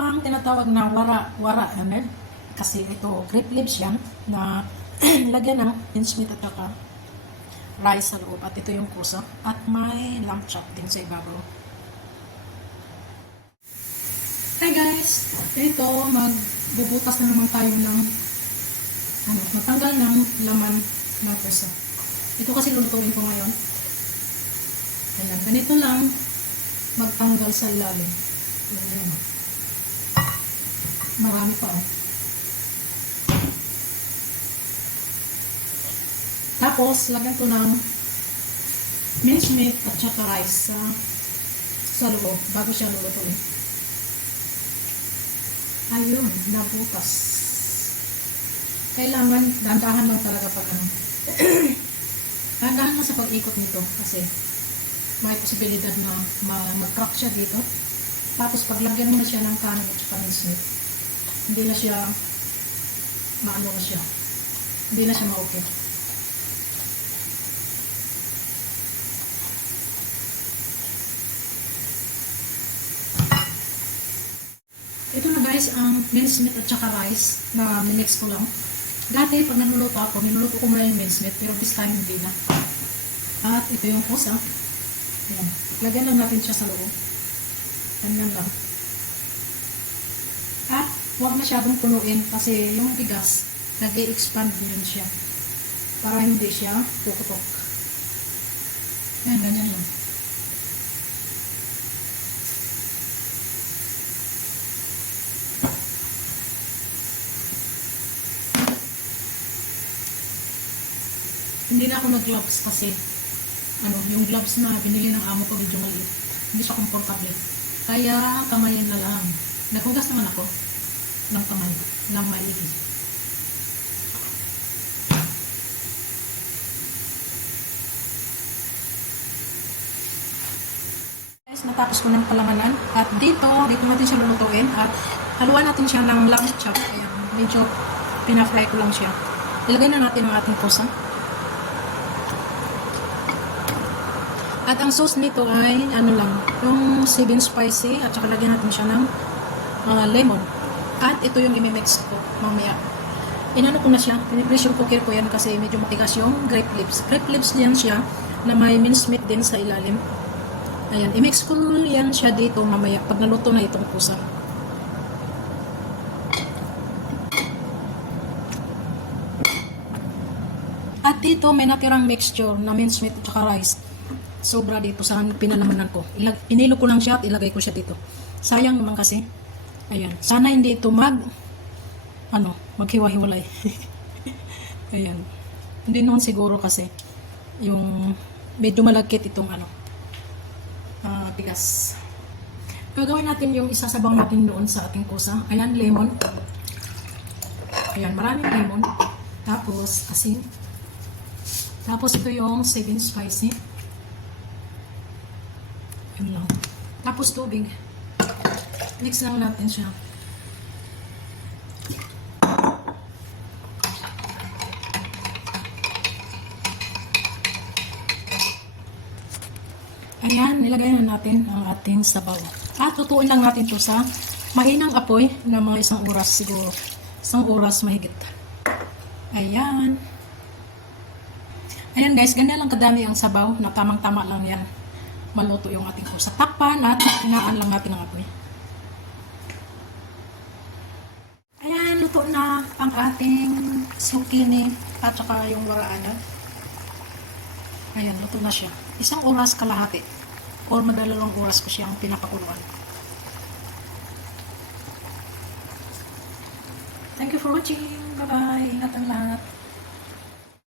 ang tinatawag na wara, ano? Kasi ito, grape leaves yan na lagyan ng mincemeat at saka rice sa loob. At ito yung kusa. At may lamb chop din sa ibabaw. Hi guys! Ito, magbubutas na naman tayo ng matanggal ng laman ng kusa. Ito kasi lulutuin ko ngayon. Ayan, ganito lang magtanggal sa ilalim. Ayan. Marami pa oh. Tapos, lagyan ko ng mincemeat at saka rice sa loob bago siya lulutuin. Ayun, nabutas. Kailangan, dandahan lang talaga pag dandahan lang sa pag-ikot nito kasi may posibilidad na mag-crack siya dito. Tapos, paglagyan mo na siya ng kanin at saka mincemeat, hindi na siya maano na siya. Hindi na siya ma-okay. Ito na guys, ang mincemeat at saka rice na minix ko lang. Dati, pag nanuluto ako, minuluto ko muna yung mincemeat, pero this time hindi na. At ito yung kusa. Ayan. Lagyan lang natin siya sa loob. Ganyan lang. At huwag masyadong punuin kasi yung bigas, nag-i-expand din siya. Para hindi siya puputok. Ayan, ganyan lang. Hindi na ako nag-gloves kasi yung gloves na binili ng amo ko medyo maliit. Hindi siya komportable. Kaya kamayan na lang. Naghugas naman ako ng kamay, ng maigi. Guys, natapos ko ng palamanan. At dito natin siya lulutuin. At haluan natin siya ng lamb chop. Ayan, medyo pina-fry ko lang siya. Ilagay na natin ang ating kusa. At ang sauce nito ay lang, yung 7 spicy at saka lagyan natin siya ng lemon. At ito yung imimix ko mamaya. Inano ko na siya, pinipressure cooker ko yan kasi medyo matigas yung grape leaves. Grape leaves yan siya na may mincemeat din sa ilalim. Ayan, imix ko yan siya dito mamaya pag naluto na itong pusa. At dito may natirang mixture na mincemeat at saka rice. Sobra dito sa pinalamanan ko. Inilo ko lang siya at ilagay ko siya dito. Sayang naman kasi. Ayan. Sana hindi ito maghiwa-hiwalay. Ayan. Hindi naman siguro kasi yung medyo malagkit itong bigas. Gagawin natin yung isasabang natin doon sa ating kusa. Ayan, lemon. Ayan, maraming lemon. Tapos, asin. Tapos ito yung 7 spicy. Lang. Tapos tubig. Mix lang natin siya. Ayan, nilagay na natin ang ating sabaw. At tutuin lang natin ito sa mahinang apoy na mga 1 oras siguro. 1 oras mahigit. Ayan. Ayan guys, ganyan lang kadami ang sabaw na tamang-tama lang yan. Maluto yung ating kusa. Takpan at hinaan lang natin ang apoy. Ayan, luto na ang ating zucchini at saka yung waraana. Ayan, luto na siya. 1 oras kalahati or madalawang oras ko siyang pinapakuluan. Thank you for watching. Bye-bye. Ingat ang lahat.